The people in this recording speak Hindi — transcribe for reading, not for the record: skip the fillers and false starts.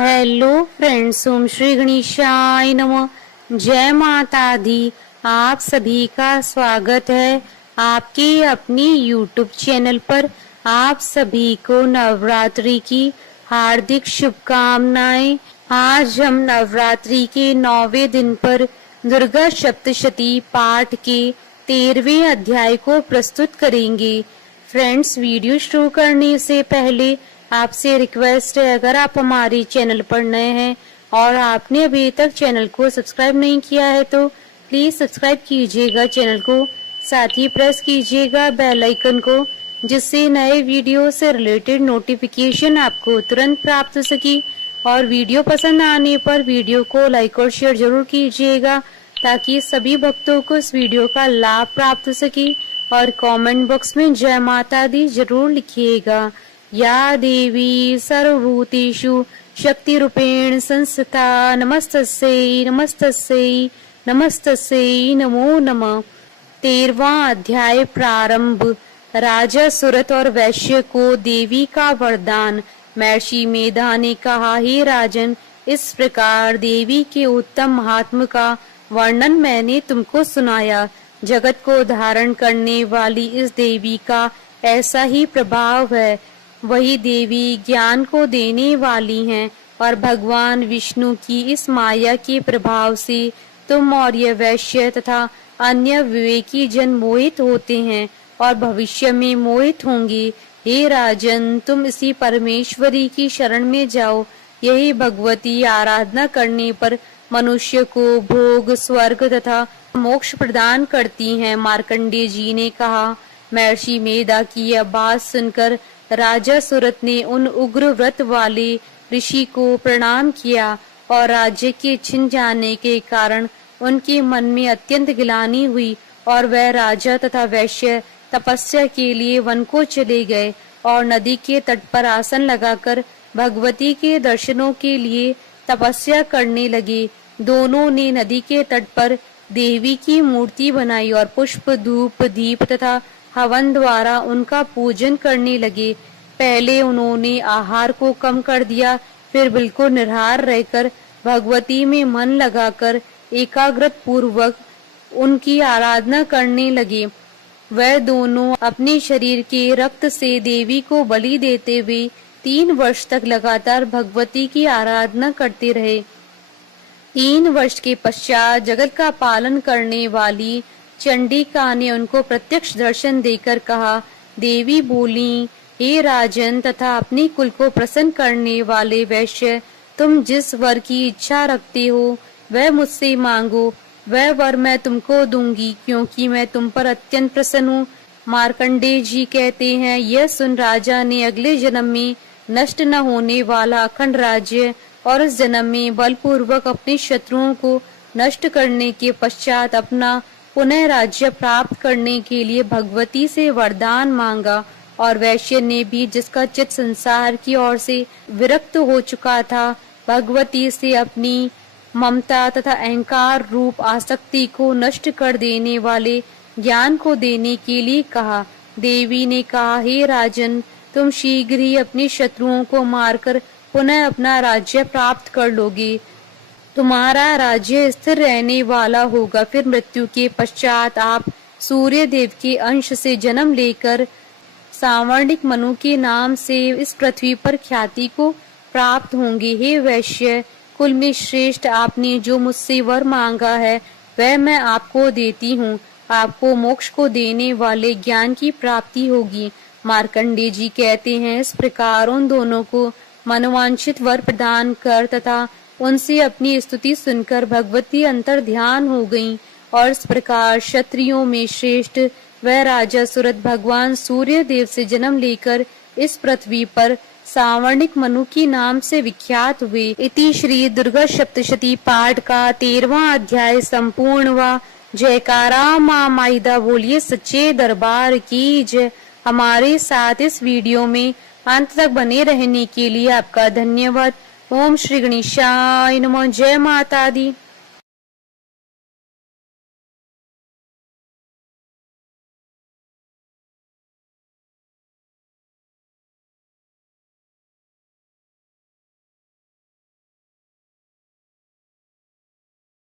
हेलो फ्रेंड्स, ओम श्री गणेशाय नमः। जय माता दी। आप सभी का स्वागत है आपके अपनी यूट्यूब चैनल पर। आप सभी को नवरात्रि की हार्दिक शुभकामनाएं। आज हम नवरात्रि के 9वें दिन पर दुर्गा सप्तशती पाठ के 13वें अध्याय को प्रस्तुत करेंगे। फ्रेंड्स, वीडियो शुरू करने से पहले आपसे रिक्वेस्ट है, अगर आप हमारे चैनल पर नए हैं और आपने अभी तक चैनल को सब्सक्राइब नहीं किया है तो प्लीज सब्सक्राइब कीजिएगा चैनल को। साथ ही प्रेस कीजिएगा बेल आइकन को, जिससे नए वीडियो से रिलेटेड नोटिफिकेशन आपको तुरंत प्राप्त हो सके। और वीडियो पसंद आने पर वीडियो को लाइक और शेयर जरूर कीजिएगा, ताकि सभी भक्तों को इस वीडियो का लाभ प्राप्त हो सके। और कमेंट बॉक्स में जय माता दी जरूर लिखिएगा। या देवी सर्वभूतेषु शक्ति रूपेण संस्थिता नमस्तस्यै नमस्तस्यै नमस्तस्यै नमो नमः। 13वां अध्याय प्रारंभ। राजा सुरत और वैश्य को देवी का वरदान। महर्षि मेधा ने कहा, हे राजन, इस प्रकार देवी के उत्तम महात्म का वर्णन मैंने तुमको सुनाया। जगत को धारण करने वाली इस देवी का ऐसा ही प्रभाव है। वही देवी ज्ञान को देने वाली हैं और भगवान विष्णु की इस माया के प्रभाव से तुम और ये वैश्य तथा अन्य विवेकी जन मोहित होते हैं और भविष्य में मोहित होंगे। हे राजन, तुम इसी परमेश्वरी की शरण में जाओ। यही भगवती आराधना करने पर मनुष्य को भोग, स्वर्ग तथा मोक्ष प्रदान करती हैं। मार्कंडेय जी ने कहा, महर्षि मेधा की यह बात सुनकर राजा सुरत ने उन उग्र व्रत वाले ऋषि को प्रणाम किया और राज्य के छिन जाने के कारण उनके मन में अत्यंत गिलानी हुई और वह राजा तथा वैश्य तपस्या के लिए वन को चले गए और नदी के तट पर आसन लगाकर भगवती के दर्शनों के लिए तपस्या करने लगे। दोनों ने नदी के तट पर देवी की मूर्ति बनाई और पुष्प, धूप, दीप तथा हवन द्वारा उनका पूजन करने लगे। पहले उन्होंने आहार को कम कर दिया, फिर बिल्कुल निराहार रहकर भगवती में मन लगाकर एकाग्रत पूर्वक उनकी आराधना करने लगे। वह दोनों अपने शरीर के रक्त से देवी को बलि देते हुए 3 वर्ष तक लगातार भगवती की आराधना करते रहे। 3 वर्ष के पश्चात जगत का पालन करने वाली चंडिका ने उनको प्रत्यक्ष दर्शन देकर कहा, देवी बोली, हे राजन तथा अपने कुल को प्रसन्न करने वाले वैश्य, तुम जिस वर की इच्छा रखते हो वह मुझसे मांगो, वह वर मैं तुमको दूंगी, क्योंकि मैं तुम पर अत्यंत प्रसन्न हूँ। मार्कंडेय जी कहते हैं, यह सुन राजा ने अगले जन्म में नष्ट न होने वाला अखंड राज्य और इस जन्म में बलपूर्वक अपने शत्रुओं को नष्ट करने के पश्चात अपना पुनः राज्य प्राप्त करने के लिए भगवती से वरदान मांगा। और वैश्य ने भी, जिसका चित्त संसार की ओर से विरक्त हो चुका था, भगवती से अपनी ममता तथा अहंकार रूप आसक्ति को नष्ट कर देने वाले ज्ञान को देने के लिए कहा। देवी ने कहा, हे राजन, तुम शीघ्र ही अपने शत्रुओं को मारकर पुनः अपना राज्य प्राप्त कर लोगे। तुम्हारा राज्य स्थिर रहने वाला होगा। फिर मृत्यु के पश्चात आप सूर्य देव के अंश से जन्म लेकर सावर्णिक मनु के नाम से इस पृथ्वी पर ख्याति को प्राप्त होंगे। हे वैश्य कुल में श्रेष्ठ, आपने जो मुझसे वर मांगा है वह मैं आपको देती हूँ। आपको मोक्ष को देने वाले ज्ञान की प्राप्ति होगी। मार्कंडेय जी कहते हैं, इस प्रकार उन दोनों को मनोवांछित वर प्रदान कर तथा उनसे अपनी स्तुति सुनकर भगवती अंतर ध्यान हो गईं। और इस प्रकार क्षत्रियों में श्रेष्ठ वह राजा सुरत भगवान सूर्य देव से जन्म लेकर इस पृथ्वी पर सावर्णिक मनु के नाम से विख्यात हुए। इति श्री दुर्गा सप्तशती पाठ का 13वां अध्याय संपूर्ण हुआ। जयकारा माँ माइदा बोलिए सच्चे दरबार की जय। हमारे साथ इस वीडियो में अंत तक बने रहने के लिए आपका धन्यवाद। ओम श्री गणेशाय नमः। जय माता दी।